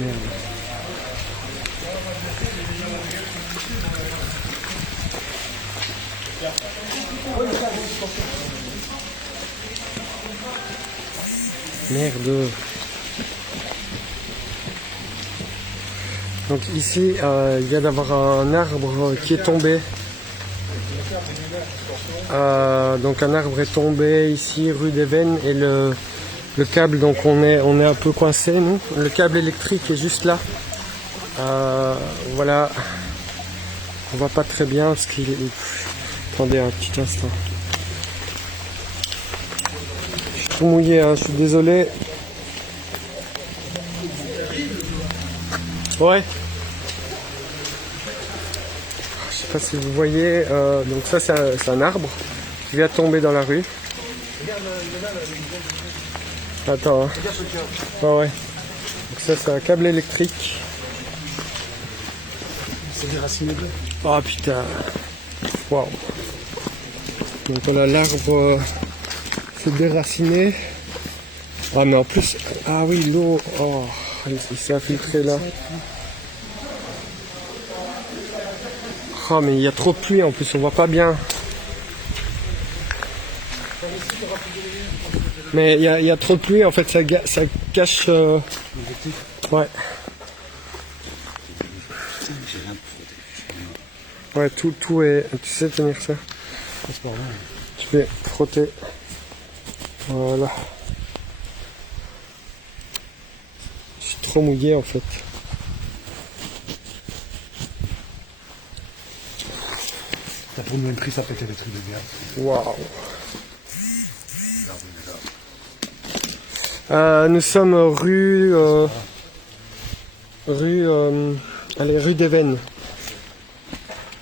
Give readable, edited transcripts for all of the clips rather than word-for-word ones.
Merde. Merde. Donc ici, il vient d'avoir un arbre qui est tombé. Donc un arbre est tombé ici, rue des Vennes, et le câble, donc on est un peu coincé, nous. Le câble électrique est juste là. Voilà. On voit pas très bien ce qu'il est. Attendez un petit instant. Je suis tout mouillé, hein, je suis désolé. Ouais. Je sais pas si vous voyez. Donc ça c'est un arbre qui vient de tomber dans la rue. Attends. Hein. Ah ouais. Donc ça c'est un câble électrique. C'est déraciné bleu. Oh putain. Waouh. Donc on a l'arbre s'est déraciné. Ah mais en plus. Ah oui, l'eau. Oh, il s'est infiltré là. Oh mais il y a trop de pluie en plus, on voit pas bien. Mais il y a trop de pluie en fait, ça cache. Ouais. Ouais, tout est. Tu sais tenir ça. Je vais frotter. Voilà. Je suis trop mouillé en fait. T'as pour nous pris ça péter les trucs de gaz. Waouh. Nous sommes rue des Vennes.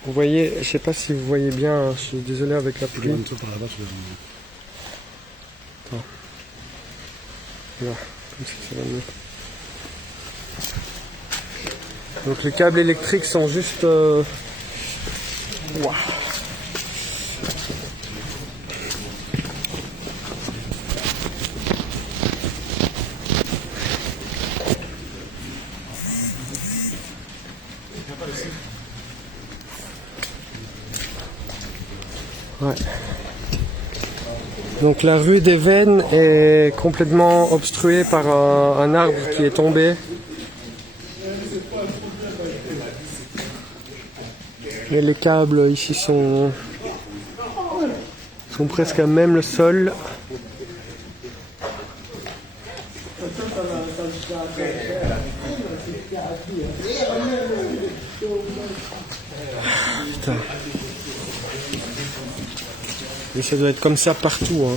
Vous voyez, je sais pas si vous voyez bien, hein, je suis désolé avec la pluie. Attends. Là, comme ça va mieux. Donc les câbles électriques sont juste... Waouh. Ouais. Donc la rue des Vennes est complètement obstruée par un arbre qui est tombé. Et les câbles ici sont presque à même le sol. Putain. Et ça doit être comme ça partout. Hein.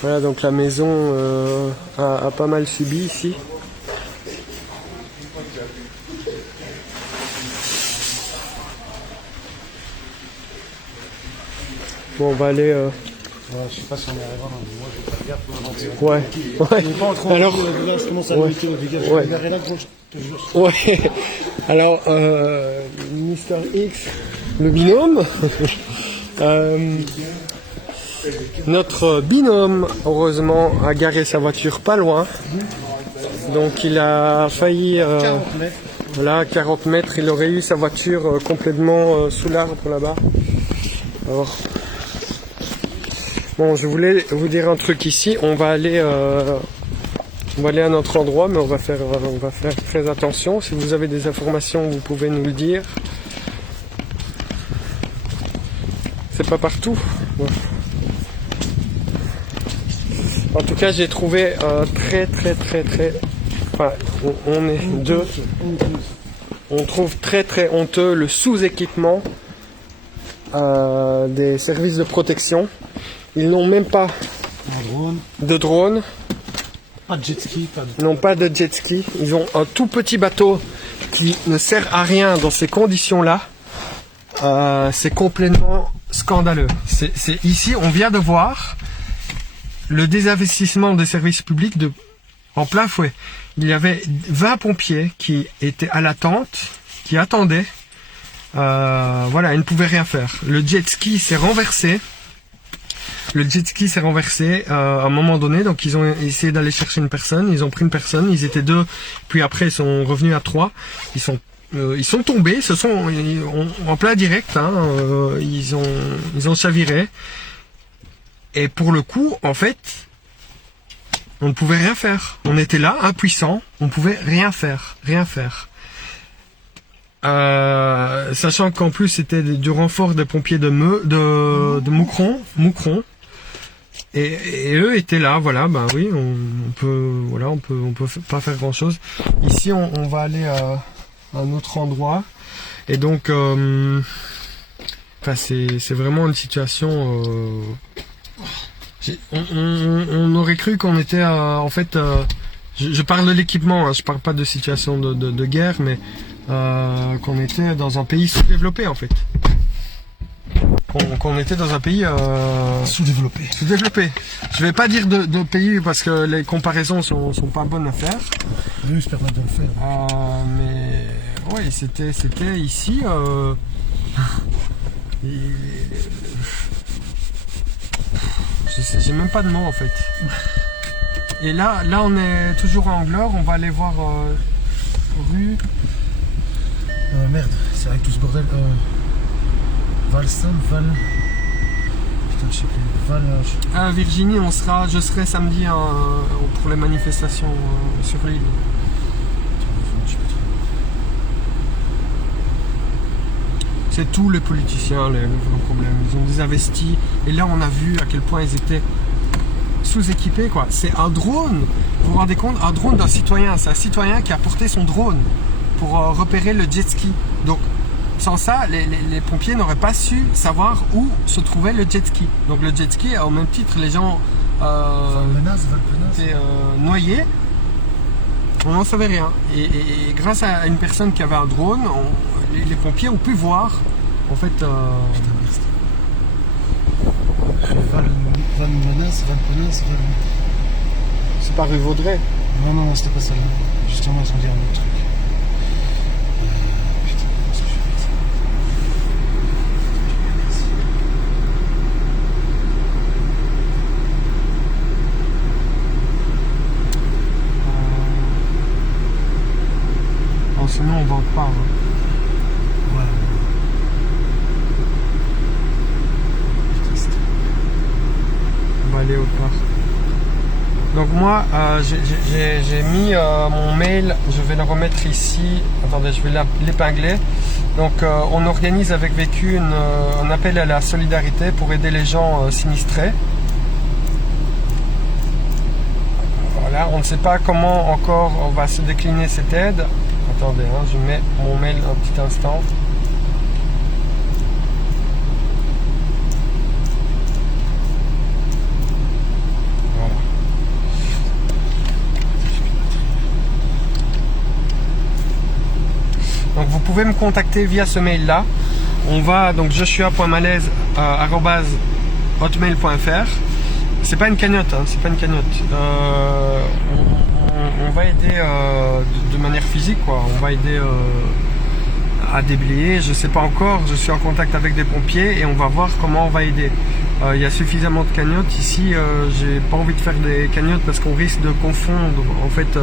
Voilà, donc la maison a pas mal subi ici. Bon, on va aller... Ouais, je sais pas si on y arrivera, mais moi je vais faire gaffe. Ouais. Je n'ai pas trop alors, là, je commence à me méfier, les gars. Je vais garer là, gros, je te jure. Ouais. Alors, Mister X, le binôme. Notre binôme, heureusement, a garé sa voiture pas loin. Donc il a failli... 40 mètres. Voilà, 40 mètres, il aurait eu sa voiture complètement sous l'arbre là-bas. Alors... Bon, je voulais vous dire un truc ici. On va aller à notre endroit, mais on va faire très attention. Si vous avez des informations, vous pouvez nous le dire. C'est pas partout. Bon. En tout cas, j'ai trouvé très. Enfin, on est deux. On trouve très honteux le sous-équipement des services de protection. Ils n'ont même pas de drone. Pas de jet ski. Ils n'ont pas de jet ski. Ils ont un tout petit bateau qui ne sert à rien dans ces conditions-là. C'est complètement scandaleux. C'est ici, on vient de voir le désinvestissement des services publics en plein fouet. Il y avait 20 pompiers qui étaient à l'attente, qui attendaient. Voilà, ils ne pouvaient rien faire. Le jet ski s'est renversé. Le jet ski s'est renversé à un moment donné, donc ils ont essayé d'aller chercher une personne, ils ont pris une personne, ils étaient 2, puis après ils sont revenus à 3. Ils sont tombés, en plein direct, hein, ils ont chaviré. Et pour le coup, en fait, on ne pouvait rien faire. On était là, impuissants, on pouvait rien faire. Sachant qu'en plus c'était du renfort des pompiers de Moucron. Et eux étaient là, voilà, ben oui, on peut pas faire grand chose. Ici on va aller à un autre endroit. Et donc c'est vraiment une situation on aurait cru qu'on était en fait je parle de l'équipement, hein, je parle pas de situation de guerre, mais qu'on était dans un pays sous-développé en fait. Qu'on était dans un pays sous-développé. Je vais pas dire de pays parce que les comparaisons sont pas bonnes à faire. Oui, je permets de le faire. Mais oui, c'était ici. J'ai même pas de mots en fait. Et là on est toujours à Anglore, on va aller voir rue. Merde, c'est avec tout ce bordel. Putain, je sais plus. Virginie, je serai samedi pour les manifestations sur l'île. C'est tous les politiciens les vrais problèmes. Ils ont désinvesti. Et là, on a vu à quel point ils étaient sous-équipés, quoi. C'est un drone. Vous vous rendez compte? Un drone d'un citoyen. C'est un citoyen qui a porté son drone pour repérer le jet ski. Donc, sans ça, les pompiers n'auraient pas su savoir où se trouvait le jet ski. Donc, le jet ski, au même titre, les gens étaient noyés. On n'en savait rien. Et grâce à une personne qui avait un drone, les pompiers ont pu voir, en fait... C'est pas rue Vaudrey? Non, c'était pas celle-là. Justement, ils ont dit un autre truc. Putain, comment est-ce que je vais faire ça? Sinon, on va en parler. Ouais. On va aller au parc. Donc moi, j'ai mis mon mail, je vais le remettre ici. Attendez, je vais l'épingler. Donc on organise avec Vécu un appel à la solidarité pour aider les gens sinistrés. Voilà, on ne sait pas comment encore on va se décliner cette aide. Attendez, hein, je mets mon mail un petit instant. Voilà. Donc vous pouvez me contacter via ce mail là. On va donc joshua.malaise@hotmail.fr. C'est pas une cagnotte, hein, c'est pas une cagnotte. On va aider de manière physique, quoi. On va aider à déblayer. Je sais pas encore. Je suis en contact avec des pompiers et on va voir comment on va aider. Il y a suffisamment de cagnottes ici. J'ai pas envie de faire des cagnottes parce qu'on risque de confondre en fait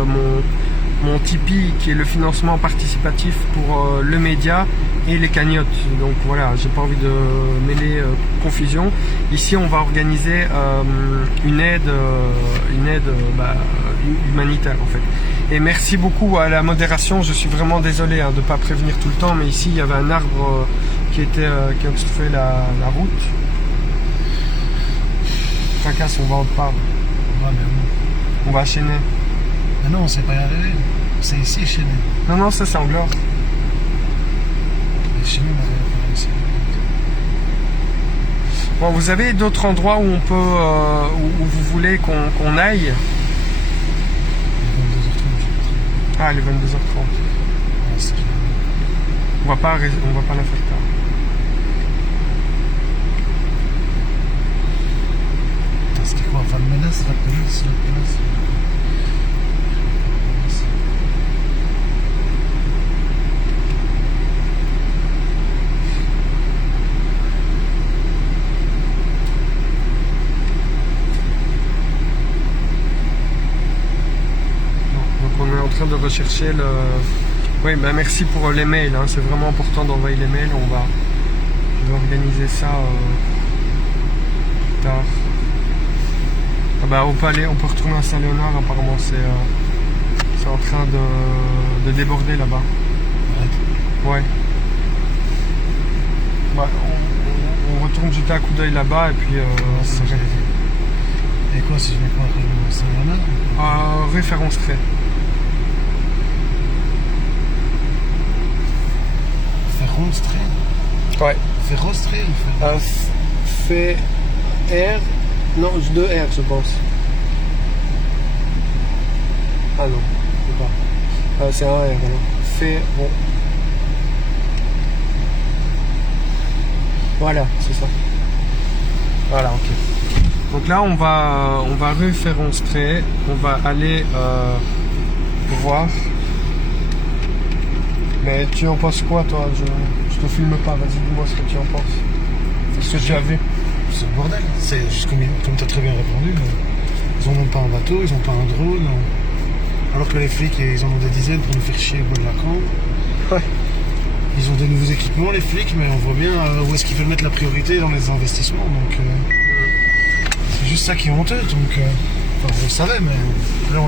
mon Tipeee qui est le financement participatif pour le média et les cagnottes. Donc voilà, j'ai pas envie de mêler confusion. Ici, on va organiser une aide humanitaire en fait. Et merci beaucoup à la modération. Je suis vraiment désolé de ne pas prévenir tout le temps, mais ici il y avait un arbre qui obstruait la route. Tracasse, on va en parler. Ouais, mais bon. On va enchaîner. Mais non, c'est pas y arriver. C'est ici, chez nous. Non, ça c'est Anglore. Chez nous, on va ici. Bon, vous avez d'autres endroits où on peut, où vous voulez qu'on aille? Ah, les 22h30. Ouais, on va pas la faire tard. C'était quoi? Val Menace, Val Menace. rechercher le... Oui, bah merci pour les mails, hein. C'est vraiment important d'envoyer les mails. Je vais organiser ça plus tard. Ah bah, on peut retourner à Saint-Léonard, apparemment c'est en train de déborder là-bas. Ouais. Bah, on retourne jeter un coup d'œil là-bas et puis... c'est ça que j'allais dire. Et quoi, si je mets quoi, rue Saint-Léonard rue Ferronstray. Ferronstray? Ouais. Ferronstray ou Fait R. Non, 2 R je pense. Ah non, c'est pas. C'est un R alors. Ferron. Voilà, c'est ça. Voilà, ok. Donc là on va rue Ferronstray, on va aller voir. Mais tu en penses quoi toi? Je te filme pas, vas-y dis-moi ce que tu en penses. C'est ce que tu as vu. C'est le bordel. C'est juste comme tu as très bien répondu. Ils en ont pas un bateau, ils ont pas un drone. Alors que les flics, ils en ont des dizaines pour nous faire chier au bout de la camp. Ouais. Ils ont des nouveaux équipements, les flics, mais on voit bien où est-ce qu'ils veulent mettre la priorité dans les investissements. Donc c'est juste ça qui est honteux. Donc, enfin, on le savait, mais là on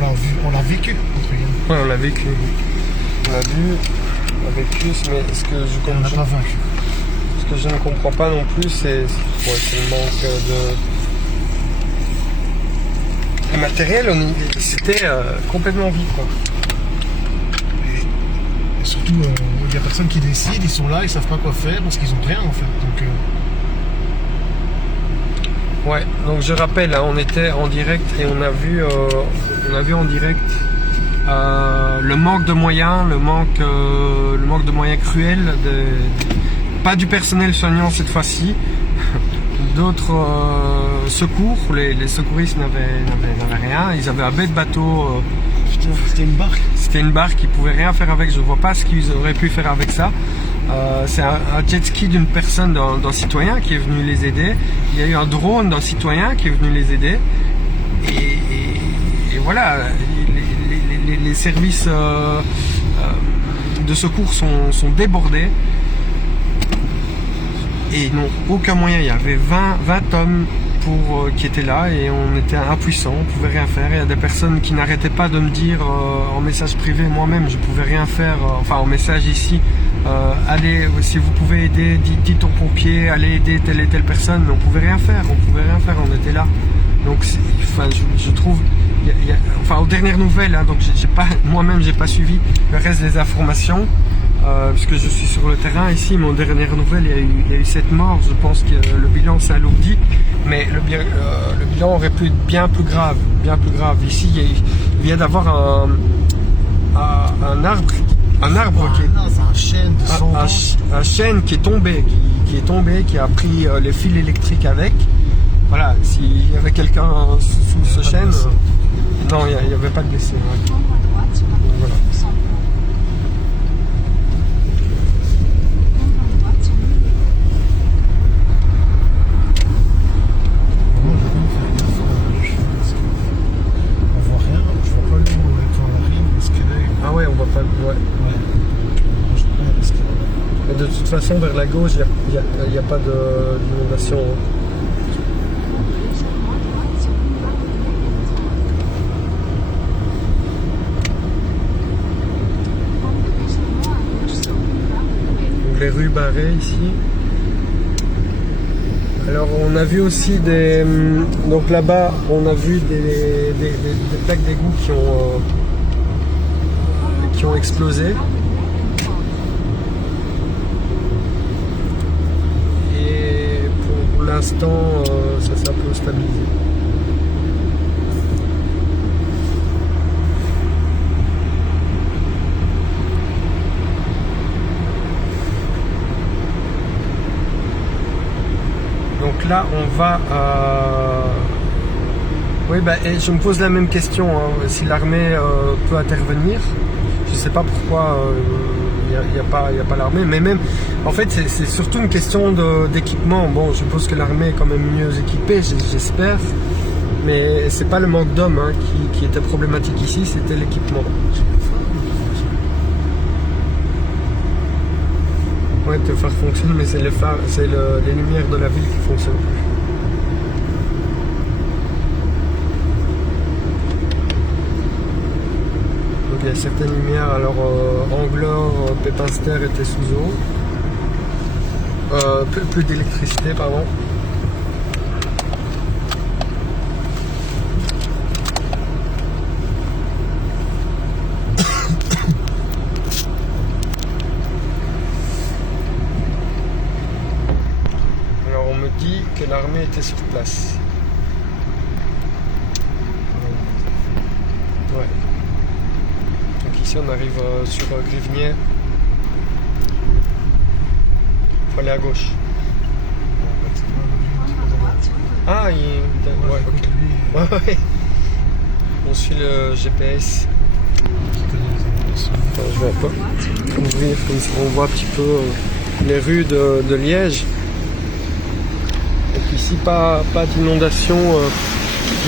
l'a vécu, entre guillemets. Ouais, on l'a vécu. On l'a vu, on l'a vécu, mais ce que je On n'a pas vaincu. Ce que je ne comprends pas non plus, c'est le manque de matériel. C'était complètement vide, quoi. Et surtout, il n'y a personne qui décide, ils sont là, ils savent pas quoi faire parce qu'ils ont rien en fait. Donc, ouais, donc je rappelle, hein, on était en direct et on a vu en direct le manque de moyens, le manque de moyens cruels, pas du personnel soignant cette fois-ci, d'autres secours, les secouristes n'avaient rien, ils avaient un bête bateau. C'était une barque. C'était une barque, ils pouvaient rien faire avec, je vois pas ce qu'ils auraient pu faire avec ça. C'est un jet ski d'une personne d'un citoyen qui est venu les aider. Il y a eu un drone d'un citoyen qui est venu les aider. Et voilà, les services de secours sont débordés et n'ont aucun moyen. Il y avait 20 hommes qui étaient là et on était impuissants, on pouvait rien faire. Il y a des personnes qui n'arrêtaient pas de me dire en message privé, moi-même je pouvais rien faire, enfin en message ici, allez, si vous pouvez aider, dites aux pompiers, allez aider telle et telle personne, mais on pouvait rien faire, on était là. Donc enfin, je trouve, enfin aux dernières nouvelles, hein, donc moi-même j'ai pas suivi le reste des informations, puisque je suis sur le terrain ici, mais aux dernières nouvelles il y a eu 7 morts, je pense que le bilan s'est alourdi, mais le bilan aurait pu être bien plus grave. Ici il vient d'avoir un arbre un chêne qui est tombé, qui a pris les fils électriques avec. Voilà, s'il y avait quelqu'un sous ce chêne, non, il n'y avait pas de blessé. Ouais. Voilà. On voit rien, je vois pas l'eau quand on arrive, est-ce qu'elle est... Ah ouais, on voit pas. Ouais. Mais de toute façon, vers la gauche, il n'y a pas d'inondation. Donc les rues barrées ici. Alors on a vu aussi donc là-bas, on a vu des plaques d'égout qui ont explosé. Pour l'instant, ça s'est un peu stabilisé. Donc là, on va... Oui, bah, et je me pose la même question, hein, si l'armée peut intervenir. Je ne sais pas pourquoi il n'y a pas l'armée, mais même, en fait, c'est surtout une question d'équipement. Bon, je suppose que l'armée est quand même mieux équipée, j'espère, mais c'est pas le manque d'hommes, hein, qui était problématique ici, c'était l'équipement. Ouais, tes phares fonctionnent, mais c'est les phares, c'est les lumières de la ville qui fonctionnent plus. Donc il y a certaines lumières, alors Anglore, Pépinster était sous eau. Plus d'électricité, pardon. Alors on me dit que l'armée était sur place. Ouais. Donc ici on arrive sur Grivnier. Faut aller à gauche. Ah, ouais, ok. Ouais. On suit le GPS. Enfin, je vais pas ouvrir comme ça, on voit un petit peu les rues de Liège. Donc ici, pas d'inondation.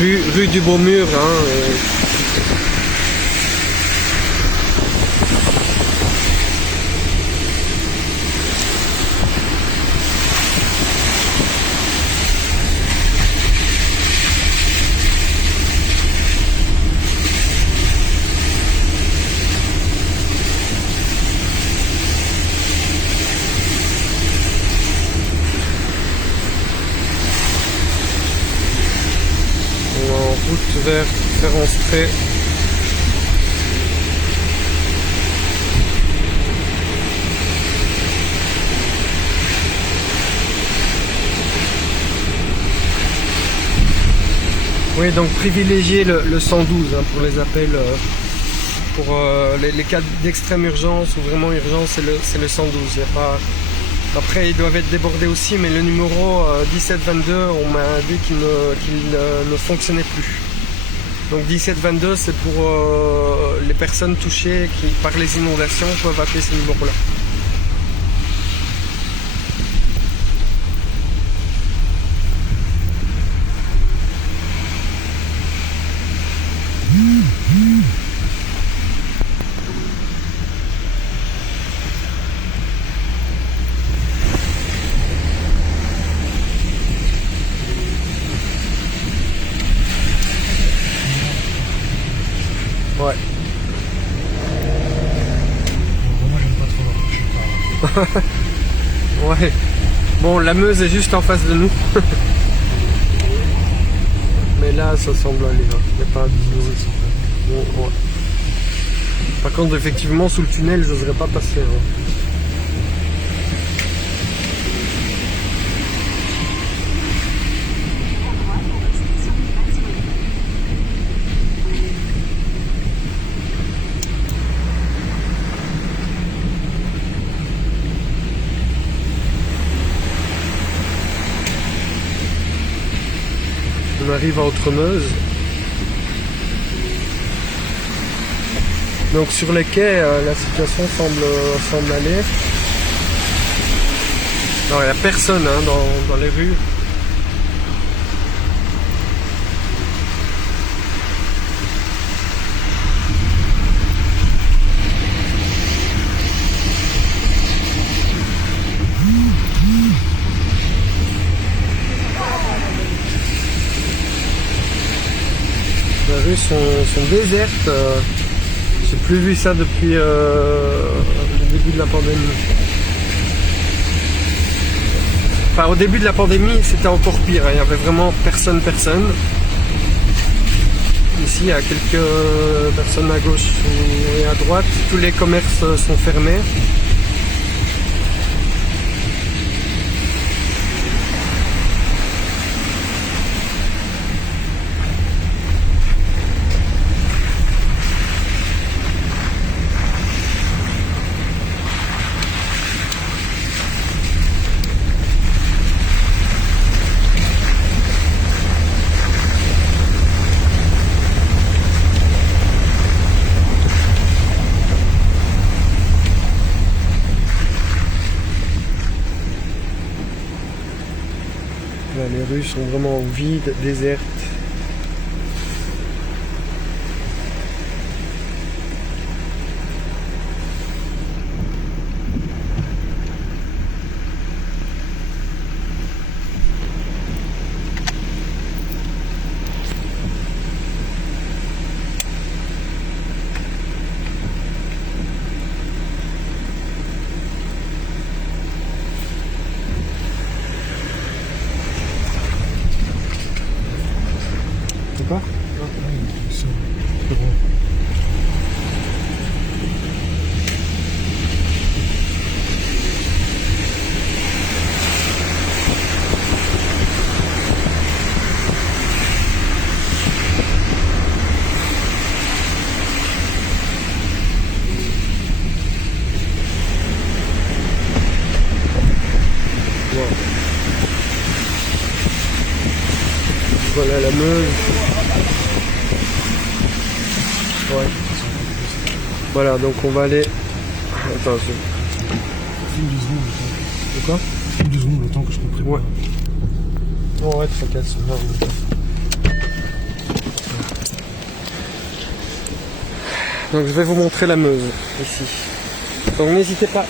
Rue du Beau-Mur. Route vers Ferronstré. Oui, donc privilégier le 112 pour les appels. Pour les cas d'extrême urgence ou vraiment urgence, c'est le 112. Y a pas... Après, ils doivent être débordés aussi, mais le numéro 1722, on m'a dit qu'il ne fonctionnait plus. Donc 1722, c'est pour les personnes touchées par les inondations peuvent appeler ce numéro-là. Ouais. Moi j'aime pas trop la Ouais. Bon, la Meuse est juste en face de nous. Mais là, ça semble aller. Il n'y a pas d'isolotion. Bon, ouais. Par contre, effectivement, sous le tunnel, je n'oserais pas passer. On arrive à Outremeuse. Donc sur les quais, la situation semble aller. Alors il n'y a personne dans les rues. Les rues sont désertes. J'ai plus vu ça depuis le début de la pandémie. Enfin, au début de la pandémie, c'était encore pire. Il y avait vraiment personne. Ici, il y a quelques personnes à gauche et à droite. Tous les commerces sont fermés. Là, les rues sont vraiment vides, désertes. Voilà la Meuse. Ouais. Voilà, donc on va aller... Attends, Filme 2 secondes. c'est quoi? Filme 2 secondes, le temps que je comprenne. Ouais. Oh ouais, tracasse. Donc je vais vous montrer la Meuse, ici. Donc n'hésitez pas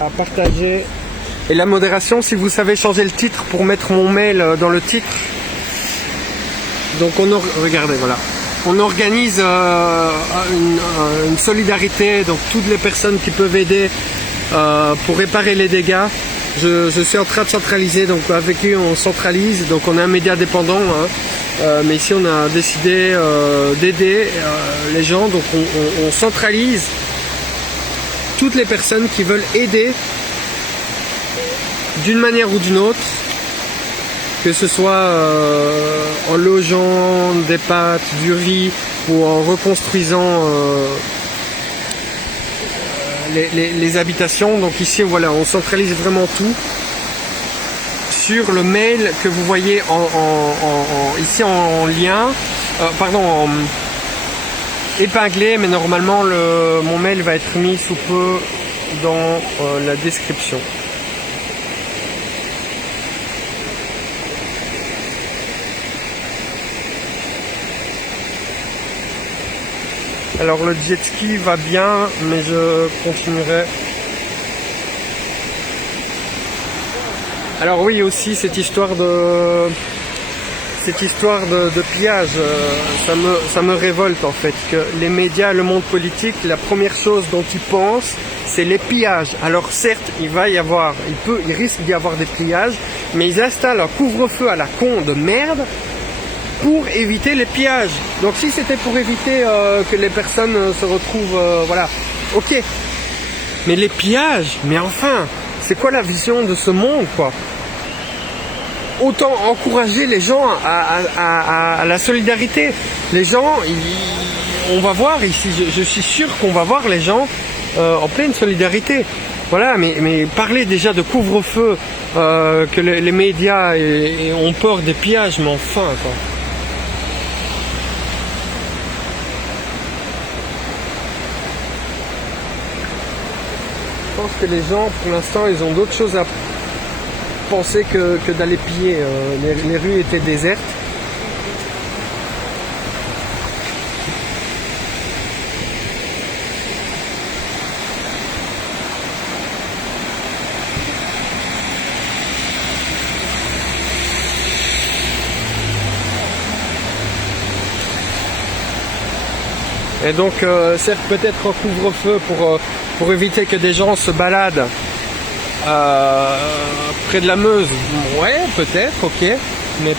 à partager. Et la modération, si vous savez changer le titre pour mettre mon mail dans le titre. Donc regardez, voilà. On organise une solidarité, donc toutes les personnes qui peuvent aider pour réparer les dégâts. Je suis en train de centraliser, donc avec lui on centralise, donc on est un média dépendant, hein, mais ici on a décidé d'aider les gens, donc on centralise toutes les personnes qui veulent aider d'une manière ou d'une autre, que ce soit en logeant des pâtes, du riz ou en reconstruisant les habitations. Donc ici voilà, on centralise vraiment tout sur le mail que vous voyez ici en lien, épinglé, mais normalement mon mail va être mis sous peu dans la description. Alors le jet ski va bien, mais je continuerai. Alors oui, aussi cette histoire de pillage, ça me révolte en fait, que les médias, le monde politique, la première chose dont ils pensent, c'est les pillages. Alors certes, il risque d'y avoir des pillages, mais ils installent un couvre-feu à la con de merde pour éviter les pillages. Donc si c'était pour éviter que les personnes se retrouvent, voilà, ok. Mais les pillages, mais enfin, c'est quoi la vision de ce monde, quoi? Autant encourager les gens à la solidarité. Les gens, on va voir ici, je suis sûr qu'on va voir les gens en pleine solidarité. Voilà, mais parler déjà de couvre-feu, que les médias ont peur des pillages, mais enfin, quoi. Je pense que les gens, pour l'instant, ils ont d'autres choses à penser que d'aller piller. Les rues étaient désertes. Et donc, certes, peut-être un couvre-feu pour éviter que des gens se baladent près de la Meuse. Ouais, peut-être, ok, mais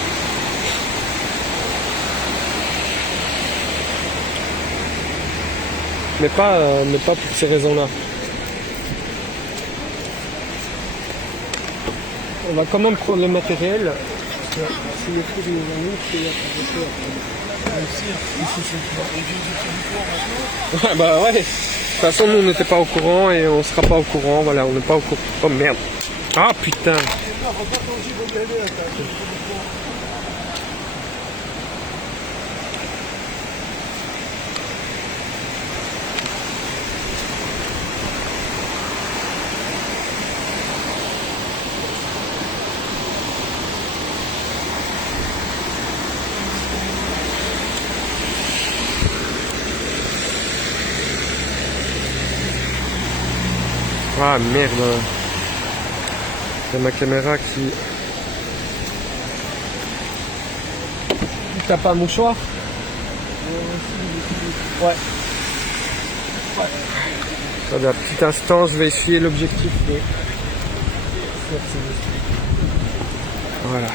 pas pour ces raisons-là. On va quand même prendre le matériel. Parce que si les fous nous ont mis, c'est ouais, bah ouais. De toute façon, nous on n'était pas au courant et on sera pas au courant. Voilà, on n'est pas au courant. Oh merde. Ah putain. Ah merde. C'est ma caméra qui... T'as pas un mouchoir? Ouais. Attendez un petit instant, je vais essuyer l'objectif. Voilà.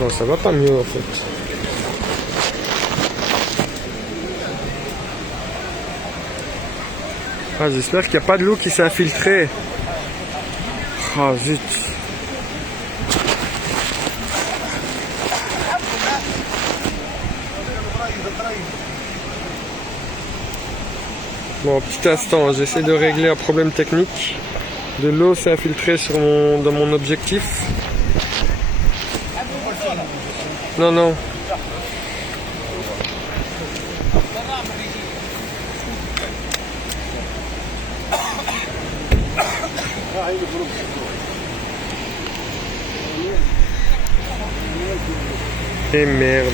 Non, ça va pas mieux en fait. Ah, j'espère qu'il n'y a pas de l'eau qui s'est infiltrée. Ah, zut. Bon, petit instant, j'essaie de régler un problème technique. De l'eau s'est infiltrée dans mon objectif. Non, non. Et merde.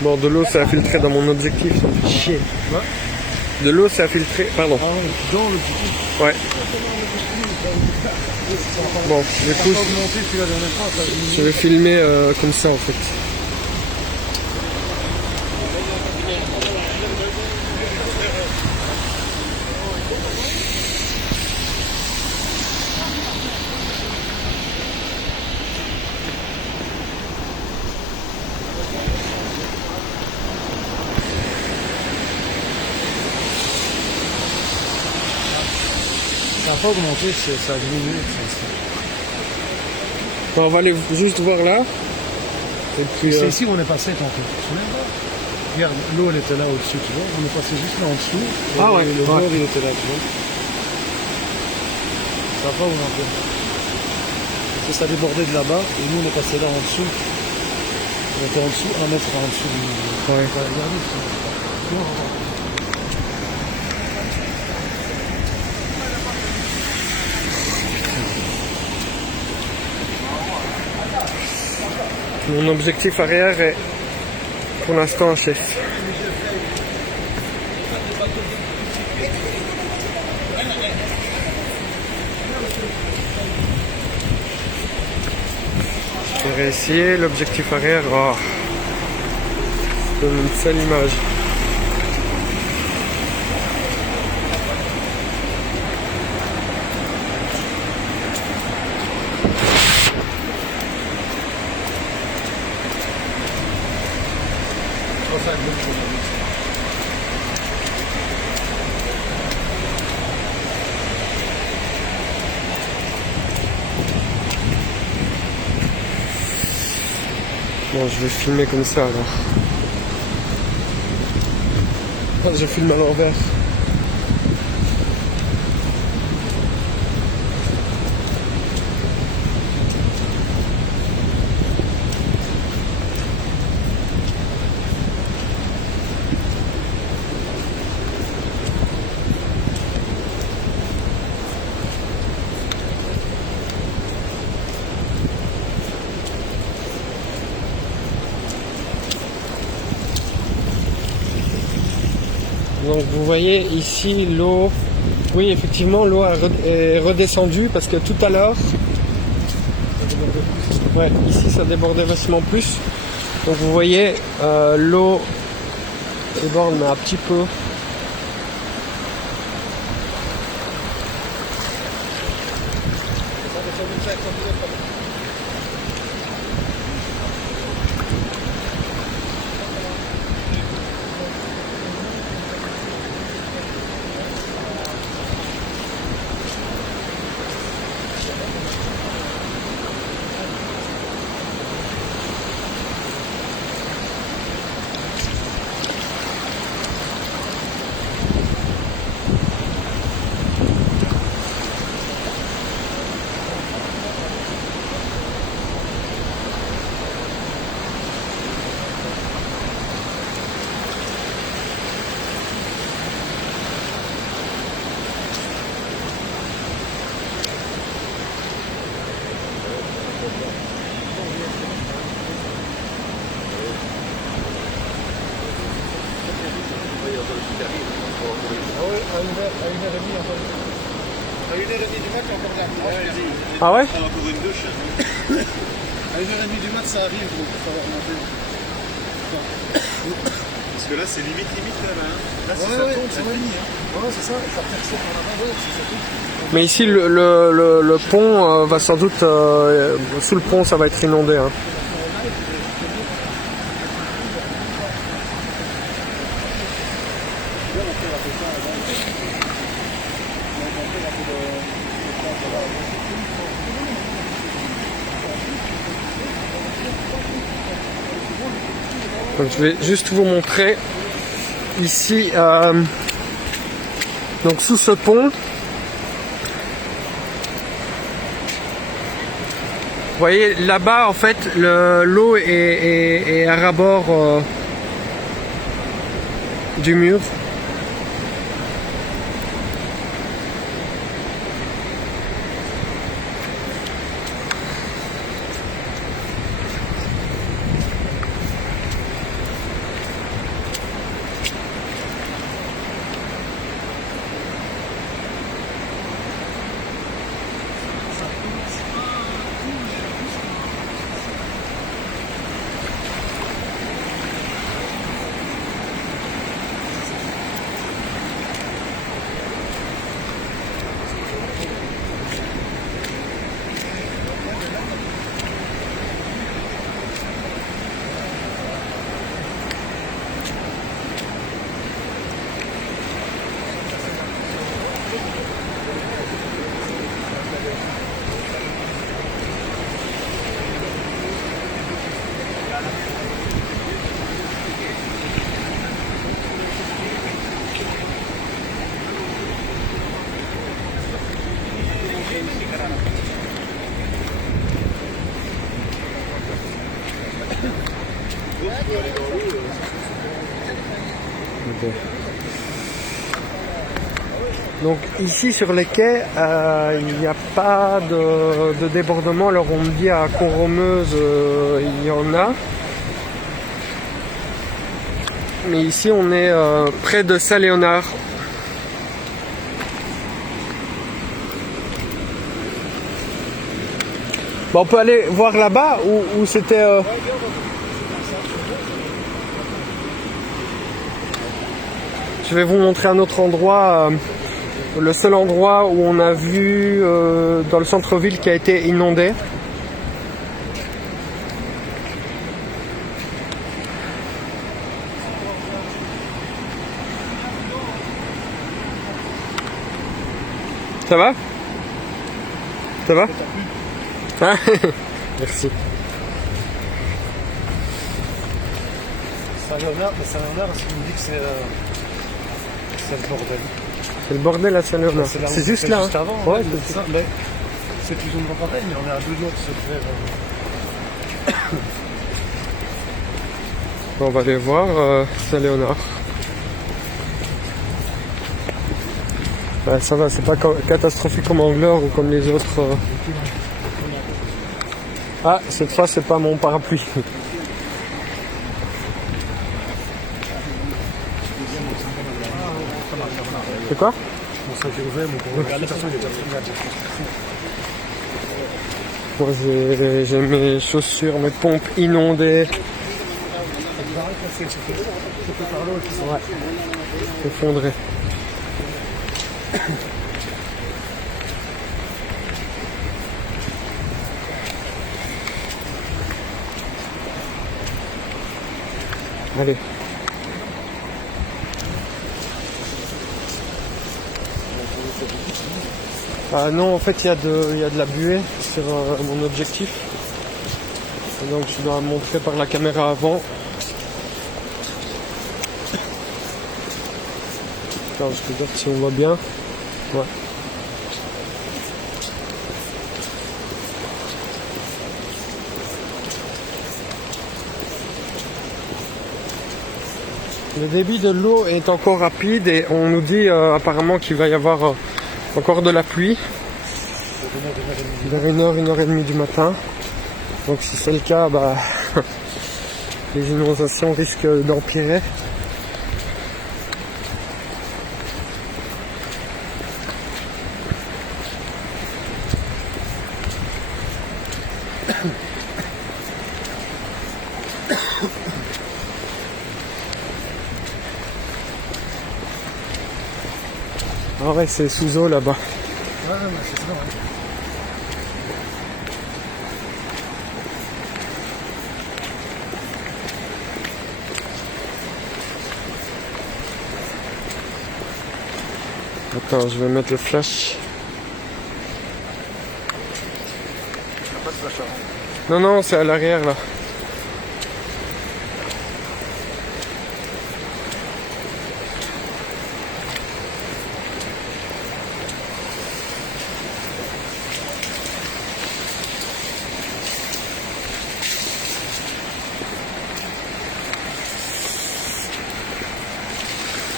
Bon, de l'eau s'est infiltré dans mon objectif, ça me fait chier. De l'eau s'est infiltré, pardon. Ah oui, dans l'objectif. Ouais. Bon, du coup, je vais filmer comme ça en fait. Ça n'a pas augmenté, ça a diminué. Bon, on va aller juste voir là. Et puis, C'est ici où on est passé tantôt. Tu te souviens? Regarde, l'eau elle était là au-dessus, tu vois. On est passé juste là en dessous. Ah ouais, Le ouais. bord il était là, tu vois. Ça n'a pas augmenté. Parce que ça débordait de là-bas et nous on est passé là en dessous. On était en dessous, 1 mètre en dessous. Ouais. Regardez, tu vois. Mon objectif arrière est pour l'instant un chef. Je vais réessayer l'objectif arrière. Oh. Ça donne une seule image. Bon, je vais filmer comme ça alors. Je filme à l'envers. Donc vous voyez ici l'eau, oui effectivement l'eau est redescendue parce que tout à l'heure, ouais, ici ça débordait vachement plus. Donc vous voyez l'eau déborde mais un petit peu. Ah ouais? Alors pour une douche. À 1h30 du mat, ça arrive, donc il faut remonter. Parce que là, c'est limite là. Là, si Ouais, ça ouais, tombe, c'est fini. Ouais, c'est ça, ça perce par là-bas, ouais, c'est ça tout. Mais ici le pont va sans doute, sous le pont ça va être inondé. Hein. Donc je vais juste vous montrer ici, donc sous ce pont, vous voyez là-bas en fait l'eau est à ras-bord du mur. Donc ici sur les quais, il n'y a pas de débordement. Alors on me dit à Coronmeuse il y en a. Mais ici on est près de Saint-Léonard. Bon, on peut aller voir là-bas où c'était... Je vais vous montrer un autre endroit. Le seul endroit où on a vu dans le centre-ville qui a été inondé. Ça va? Ça va? Ah, merci. Saint-Léonard, est-ce qu'il me dit que c'est le bordel? C'est le bordel à Saint-Léonard. C'est juste là. Juste avant, ouais, c'est ça. Mais c'est plus ou moins pareil, mais on est à 2 doigts de se faire. On va aller voir Saint-Léonard. Ça va, c'est pas catastrophique comme Angleur ou comme les autres. Ah, cette fois, c'est pas mon parapluie. C'est quoi? Moi, j'ai mes chaussures, mes pompes inondées. Ouais, effondrées. Allez. Ah non, en fait, il y a de la buée sur mon objectif. Et donc, je dois montrer par la caméra avant. Attends, je regarde si on voit bien. Ouais. Le débit de l'eau est encore rapide et on nous dit apparemment qu'il va y avoir encore de la pluie vers 1h, 1h30 du matin. Donc si c'est le cas, bah, les inondations risquent d'empirer. Ah ouais, c'est sous eau là-bas. Ouais, mais c'est ça. Ouais. Attends, je vais mettre le flash. Pas de flash avant. Non, non, c'est à l'arrière là.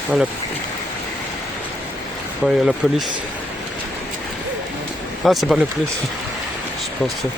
Voilà. Ouais, il y a la police. Ah, c'est pas la police. Je pensais.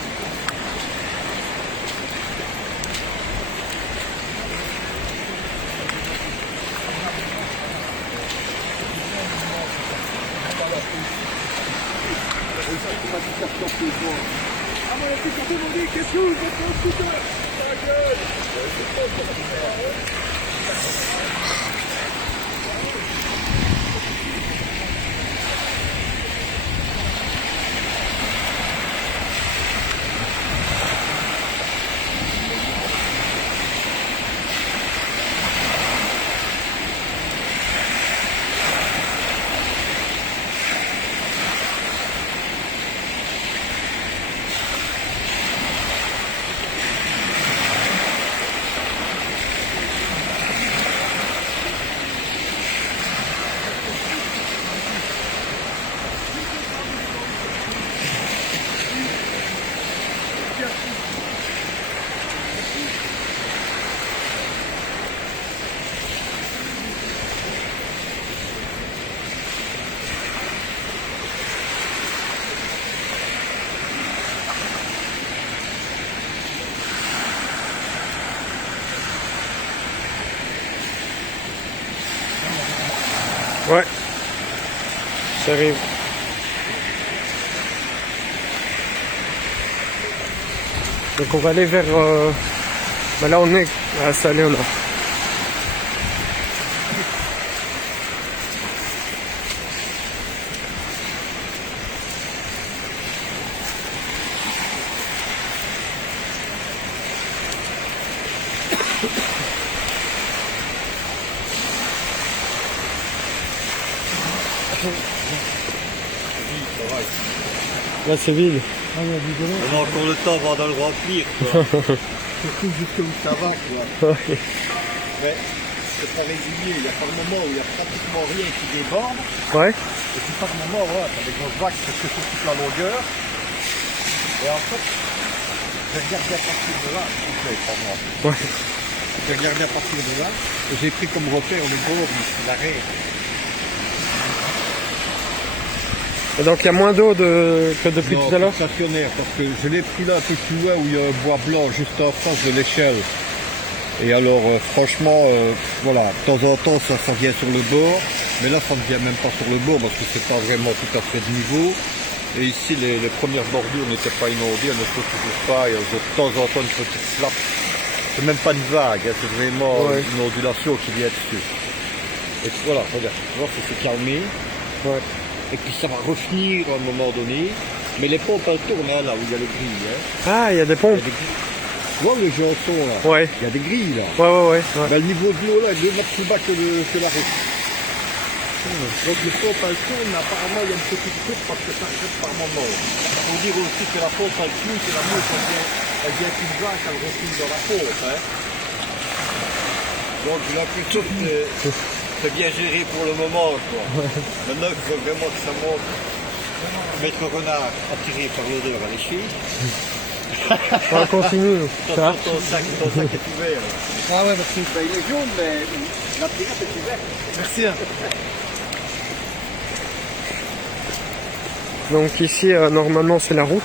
Ouais, ça arrive. Donc on va aller vers... bah là on est à Saint-Léonard. Là c'est vide. Ah, il y a du délai. On a encore le temps avant de le remplir, quoi. Surtout jusque où ça va, quoi. Ouais. Mais c'est pas régulier, il y a pas de moment où il y a pratiquement rien qui déborde. Ouais. Et puis par moment, voilà, t'as des grosses vagues presque sur toute la longueur. Et en fait, j'ai regardé à partir de là, pas moi. Ouais. J'ai regardé à partir de là, et j'ai pris comme repère le bord ici, l'arrêt. Et donc il y a moins d'eau que depuis tout à l'heure. Stationnaire, parce que je l'ai pris là un peu plus loin où il y a un bois blanc juste en face de l'échelle. Et alors franchement, voilà, de temps en temps ça vient sur le bord, mais là ça ne vient même pas sur le bord parce que c'est pas vraiment tout à fait de niveau. Et ici les premières bordures n'étaient pas inondées, elles ne se toujours pas, il y a de temps en temps une petite flappe. C'est même pas une vague, hein, c'est vraiment une ondulation qui vient dessus. Et voilà, regarde, tu vois, ça s'est calmé. Ouais. Et puis ça va revenir à un moment donné. Mais les pompes elles tournent hein, là où il y a les grilles. Hein. Ah, il y a des pompes. Il y a des grilles. Tu vois le jonson là. Ouais. Il y a des grilles là. Ouais. Ben, le niveau de l'eau là est 2 mètres plus bas que la route. Donc les pompes elles tournent, mais apparemment il y a une petite coupe parce que ça arrête par moment. Il faut dire aussi que la pompe elle tue, que la mouche elle vient plus bas qu'elle refile dans la pompe. Hein. Donc j'ai l'impression que c'est bien géré pour le moment, quoi. Maintenant, il faut vraiment que ça monte. Mettre le renard attiré par l'odeur à lécher. On continue. Ça. Ton sac est ouvert. Ah ouais, merci. Ben, il est jaune, mais la pirate est ouverte. Merci. Hein. Donc ici, normalement, c'est la route.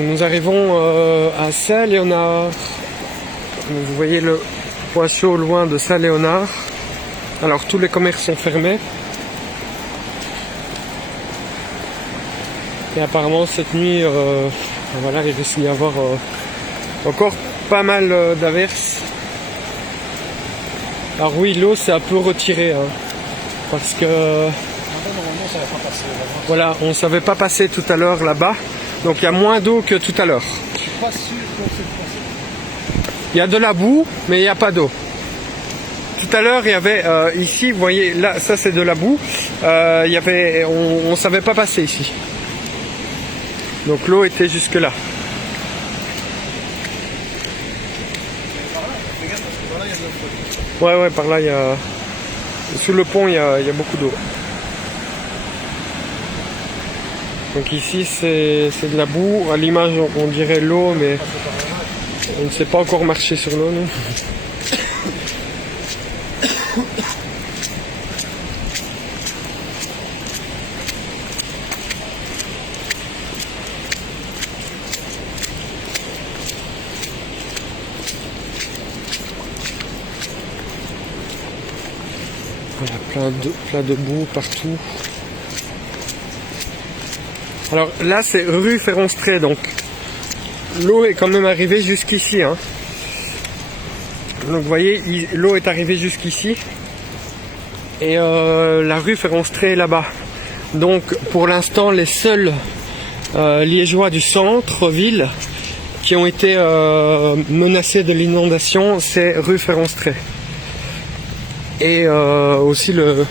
Nous arrivons à Saint-Léonard. Vous voyez le point chaud loin de Saint-Léonard. Alors tous les commerces sont fermés. Et apparemment cette nuit, voilà, il risque d'y avoir encore pas mal d'averses. Alors oui, l'eau s'est un peu retirée, hein, parce que Normalement, ça va pas passer. voilà, on ne savait pas passer tout à l'heure là-bas. Donc il y a moins d'eau que tout à l'heure. Je suis pas sûr qu'on sait le passer. Il y a de la boue, mais il n'y a pas d'eau. Tout à l'heure, il y avait ici, vous voyez, là, ça c'est de la boue. Il y avait, on savait pas passer ici. Donc l'eau était jusque là. Ouais, par là, il y a... Sous le pont, il y a beaucoup d'eau. Donc ici, c'est de la boue. À l'image, on dirait l'eau, mais on ne sait pas encore marcher sur l'eau, non. Il y a plein de boue partout. Alors là c'est rue Féronstrée, donc l'eau est quand même arrivée jusqu'ici. Hein. Donc vous voyez, l'eau est arrivée jusqu'ici. Et la rue Féronstrée est là-bas. Donc pour l'instant les seuls liégeois du centre-ville qui ont été menacés de l'inondation, c'est rue Féronstrée. Et aussi une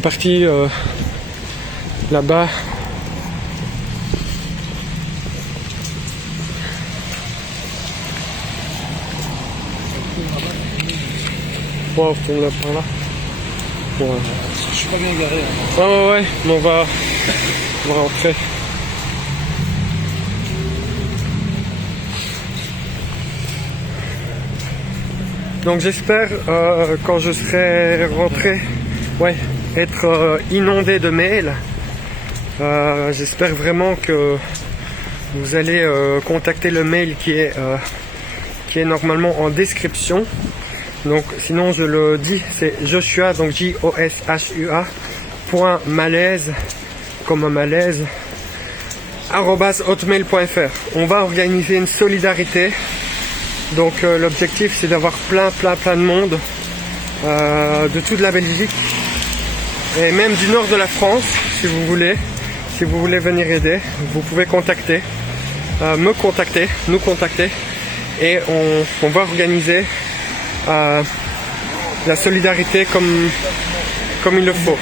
partie là-bas. Bon, on retourne là par là. Bon, Je suis pas bien garé. Hein. ouais, mais on va rentrer. Donc j'espère quand je serai rentré, être inondé de mails. J'espère vraiment que vous allez contacter le mail qui est normalement en description. Donc sinon je le dis, c'est Joshua, donc JOSHUA .malaise comme un malaise @hotmail.fr. On va organiser une solidarité. Donc l'objectif c'est d'avoir plein de monde de toute la Belgique et même du nord de la France si vous voulez venir aider, vous pouvez nous contacter et on va organiser la solidarité comme il le faut.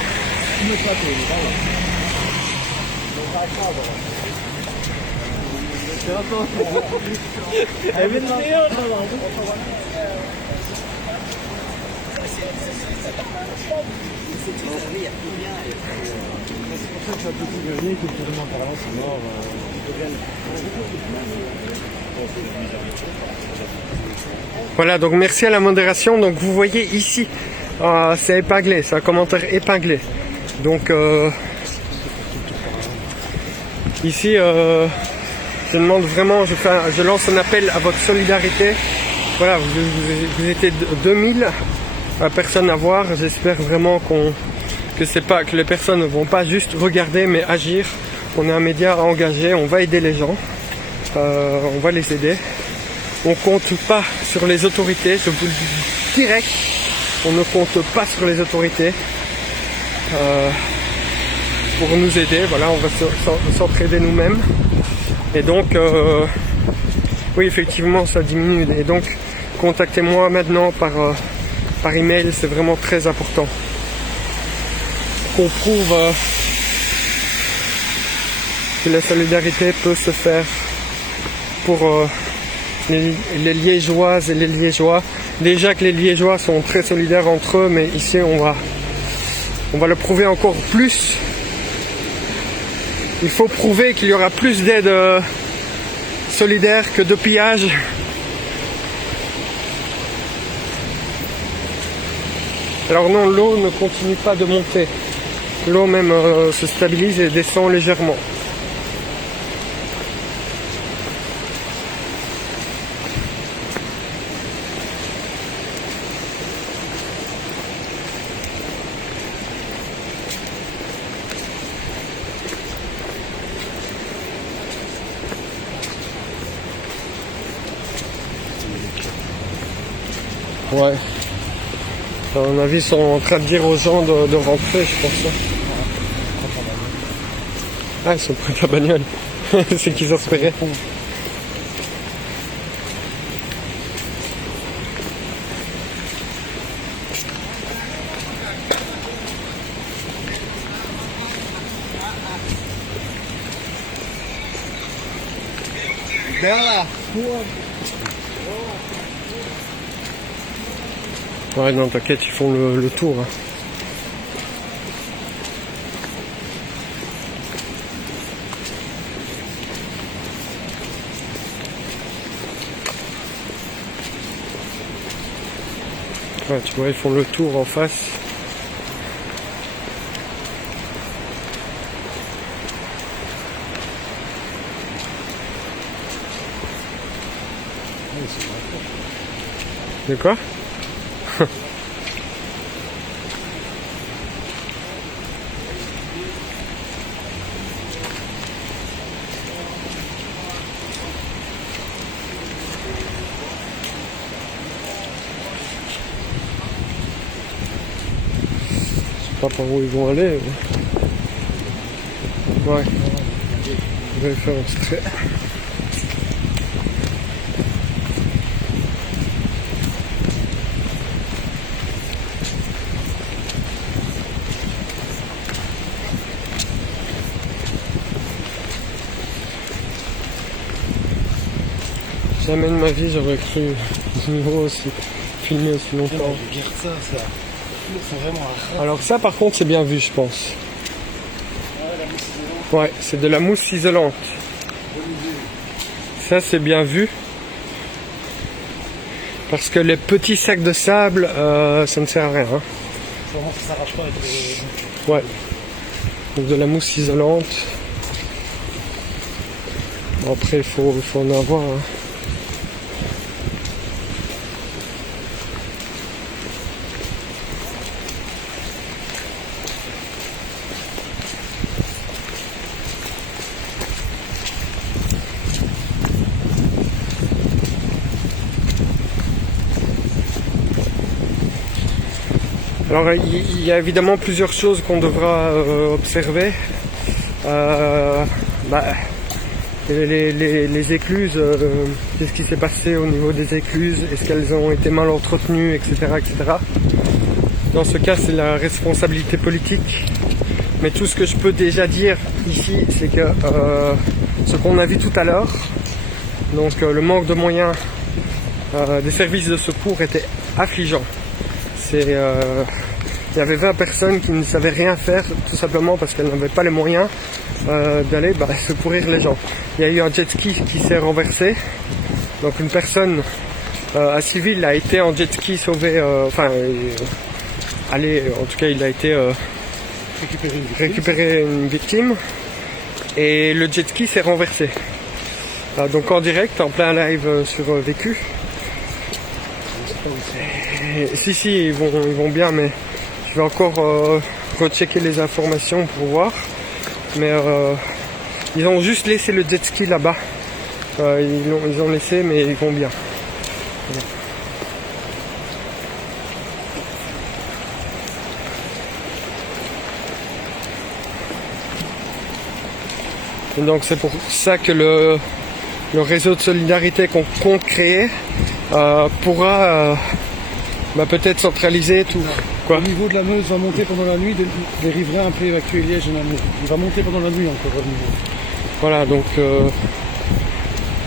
Voilà, donc merci à la modération. Donc vous voyez ici, c'est épinglé, c'est un commentaire épinglé. Donc ici, je demande vraiment, je lance un appel à votre solidarité. Voilà, vous étiez 2000 personnes à voir. J'espère vraiment que les personnes ne vont pas juste regarder, mais agir. On est un média engagé, on va aider les gens, on va les aider. On compte pas sur les autorités, je vous le dis direct. On ne compte pas sur les autorités pour nous aider. Voilà, on va s'entraider nous-mêmes. Et donc, oui, effectivement, ça diminue. Et donc, contactez-moi maintenant par email, c'est vraiment très important. Qu'on prouve que la solidarité peut se faire pour les Liégeoises et les Liégeois. Déjà que les Liégeois sont très solidaires entre eux, mais ici on va le prouver encore plus. Il faut prouver qu'il y aura plus d'aide solidaire que de pillage. Alors non, l'eau ne continue pas de monter. L'eau même se stabilise et descend légèrement. Ouais. À mon avis, ils sont en train de dire aux gens de rentrer, je pense. Ah, ils sont près de la bagnole. C'est qu'ils espéraient. Berla. Ouais, non, t'inquiète, ils font le tour. Hein. Ouais, tu vois, ils font le tour en face. De quoi? Je sais pas par où ils vont aller. Mais... ouais. Je vais faire un trait. Jamais de ma vie j'aurais cru aussi filmer aussi longtemps. Regarde ça. C'est vraiment un... Alors ça par contre c'est bien vu je pense. Ouais, c'est de la mousse isolante. Ça c'est bien vu. Parce que les petits sacs de sable, ça ne sert à rien. Hein. Vraiment ça s'arrache pas avec les... Ouais. Donc de la mousse isolante. Bon, après il faut en avoir. Hein. Alors il y a évidemment plusieurs choses qu'on devra observer. Les écluses, qu'est-ce qui s'est passé au niveau des écluses, est-ce qu'elles ont été mal entretenues, etc., etc. Dans ce cas, c'est la responsabilité politique. Mais tout ce que je peux déjà dire ici, c'est que ce qu'on a vu tout à l'heure, donc le manque de moyens des services de secours était affligeant. Il y avait 20 personnes qui ne savaient rien faire, tout simplement parce qu'elles n'avaient pas les moyens d'aller secourir les gens. Il y a eu un jet ski qui s'est renversé, donc une personne un civil a été en jet ski sauvé, en tout cas il a été récupérer une victime, et le jet ski s'est renversé. Donc en direct, en plein live sur Vécu. Si, ils vont bien, mais je vais encore rechecker les informations pour voir. Mais ils ont juste laissé le jet ski là-bas. Ils ont laissé, mais ils vont bien. Voilà. Et donc c'est pour ça que le réseau de solidarité qu'on compte créer pourra peut-être centraliser tout. Quoi. Au niveau de la Meuse va monter pendant la nuit, des riverains un peu évacués Liège et Namur. Il va monter pendant la nuit encore au niveau. Voilà, donc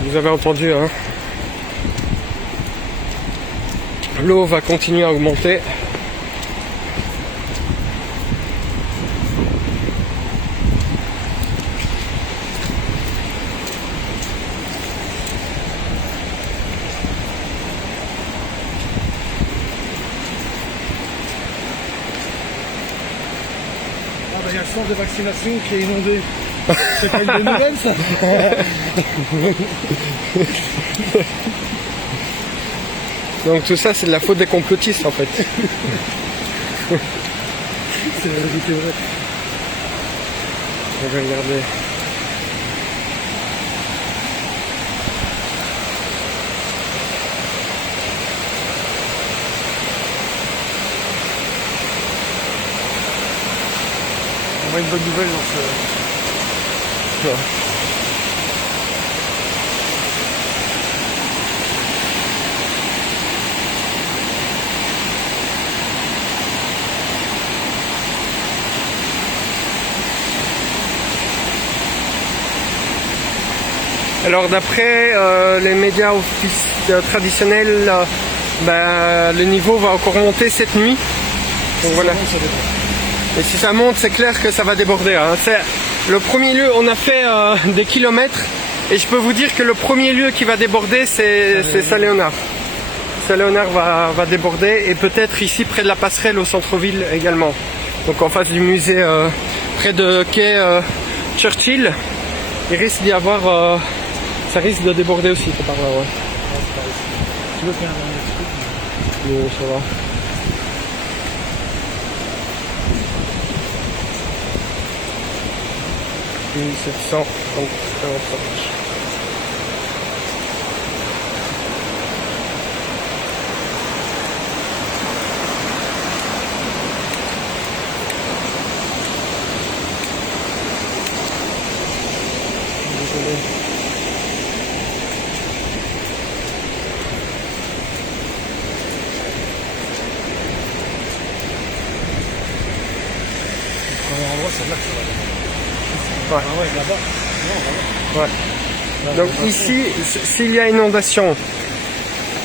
vous avez entendu, hein. L'eau va continuer à augmenter. Il y a le centre de vaccination qui est inondé. C'est pas une bonne nouvelle ça. Donc tout ça c'est de la faute des complotistes en fait. C'est vrai. On va regarder. On a une bonne nouvelle dans ce... Ouais. Alors d'après les médias traditionnels, le niveau va encore monter cette nuit. Donc voilà. Et si ça monte, c'est clair que ça va déborder. Hein. C'est le premier lieu, on a fait des kilomètres, et je peux vous dire que le premier lieu qui va déborder, c'est Saint-Léonard. Saint-Léonard va déborder, et peut-être ici près de la passerelle au centre-ville également. Donc en face du musée, près de quai Churchill, il risque d'y avoir, ça risque de déborder aussi, c'est par là, ouais. Tu veux faire un dernier truc? Ça va. « 1700, donc ça va pas. Désolé. Le premier endroit, c'est là que ça va aller. Ouais. Ah ouais, là-bas. Non, Ouais. Donc ici, s'il y a inondation,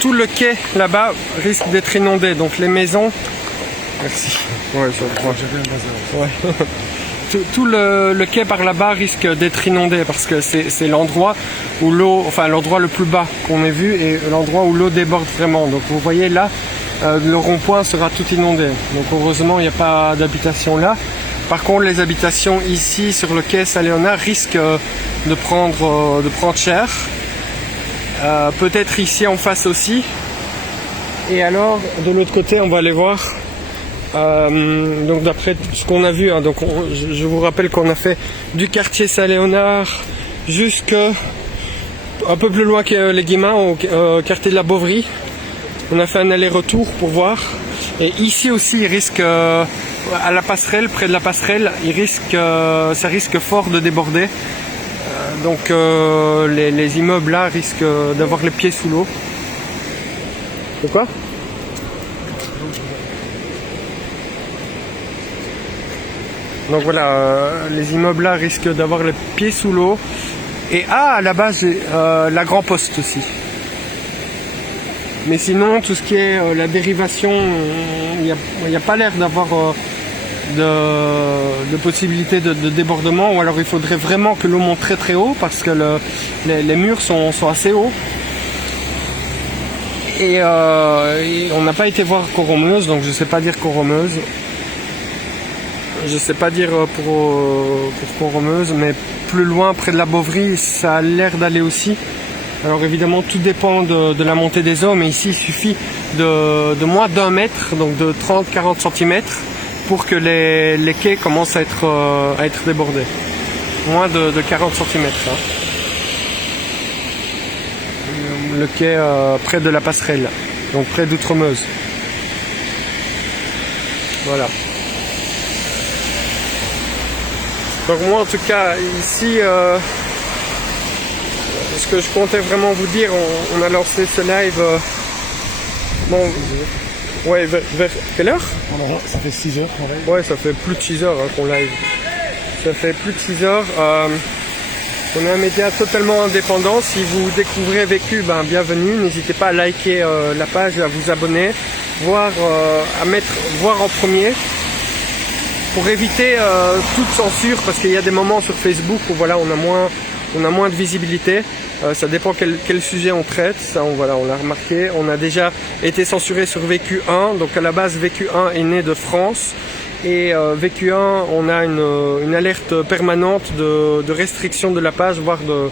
tout le quai là-bas risque d'être inondé. Donc les maisons... Merci. Ouais, ça va. j'ai bien basé. Ouais. Tout le quai par là-bas risque d'être inondé parce que c'est l'endroit où l'eau, enfin l'endroit le plus bas qu'on ait vu et l'endroit où l'eau déborde vraiment. Donc vous voyez là, le rond-point sera tout inondé. Donc heureusement il n'y a pas d'habitation là. Par contre les habitations ici sur le quai Saint-Léonard risquent de prendre cher. Peut-être ici en face aussi. Et alors de l'autre côté on va aller voir. Donc d'après ce qu'on a vu, hein, donc je vous rappelle qu'on a fait du quartier Saint-Léonard jusqu'à un peu plus loin que les Guillemins, au quartier de la Bovry. On a fait un aller-retour pour voir. Et ici aussi, il risque à la passerelle, près de la passerelle, ça risque fort de déborder. Donc les immeubles là risquent d'avoir les pieds sous l'eau. De quoi ? Donc voilà, les immeubles là risquent d'avoir les pieds sous l'eau. Et là-bas j'ai la Grand Poste aussi. Mais sinon, tout ce qui est la dérivation, il n'y a pas l'air d'avoir de possibilité de débordement. Ou alors il faudrait vraiment que l'eau monte très très haut parce que les murs sont assez hauts. Et on n'a pas été voir Coromeuse, donc je ne sais pas dire Coromeuse. Je sais pas dire pour Coromeuse, mais plus loin, près de la Bovry, ça a l'air d'aller aussi. Alors évidemment, tout dépend de la montée des eaux, mais ici, il suffit de moins d'1 mètre, donc de 30-40 cm, pour que les quais commencent à être débordés. Moins de 40 cm. Hein. Le quai près de la passerelle, donc près d'Outremeuse. Voilà. Donc moi en tout cas ici ce que je comptais vraiment vous dire, on a lancé ce live ouais, vers quelle heure? Ça fait 6 heures qu'on live. Ouais, ça fait plus de 6 heures hein, qu'on live. Ça fait plus de 6 heures. On est un média totalement indépendant. Si vous découvrez Vécu, bienvenue. N'hésitez pas à liker la page, à vous abonner, voir en premier. Pour éviter toute censure, parce qu'il y a des moments sur Facebook où voilà, on a moins de visibilité. Ça dépend quel sujet on traite, ça on l'a remarqué. On a déjà été censuré sur Vécu 1, donc à la base Vécu 1 est né de France. Et Vécu 1, on a une alerte permanente de restriction de la page, voire de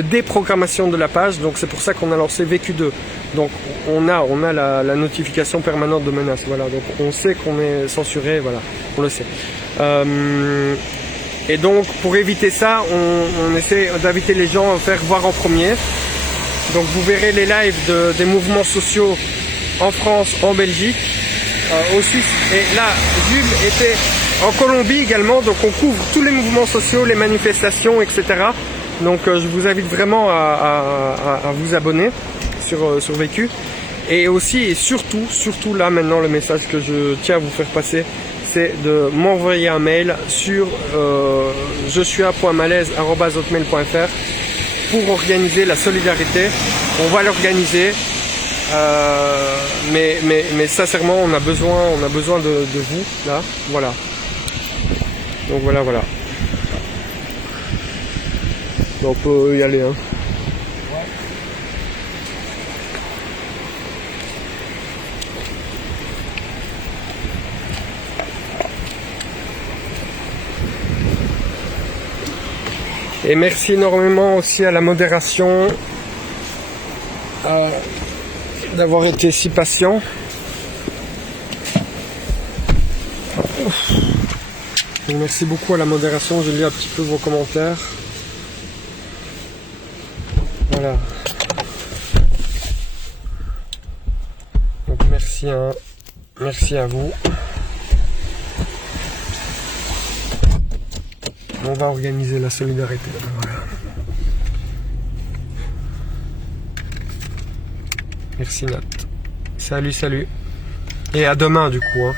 déprogrammation de la page. Donc c'est pour ça qu'on a lancé Vécu 2. Donc on a la notification permanente de menace. Voilà, donc on sait qu'on est censuré, voilà, on le sait. Et donc pour éviter ça, on essaie d'inviter les gens à faire voir en premier. Donc vous verrez les lives des mouvements sociaux en France, en Belgique, au Suisse. Et là, Jules était en Colombie également, donc on couvre tous les mouvements sociaux, les manifestations, etc. Donc je vous invite vraiment à vous abonner sur Vécu. Et aussi et surtout là maintenant le message que je tiens à vous faire passer, c'est de m'envoyer un mail sur joshua.malaise@hotmail.fr pour organiser la solidarité. On va l'organiser. Mais sincèrement, on a besoin de vous, là. Voilà. Donc voilà. On peut y aller, hein. Et merci énormément aussi à la modération d'avoir été si patient. Et merci beaucoup à la modération, j'ai lu un petit peu vos commentaires. Voilà. Donc merci, hein. Merci à vous. On va organiser la solidarité. Voilà. Merci Nat. Salut. Et à demain du coup. Hein.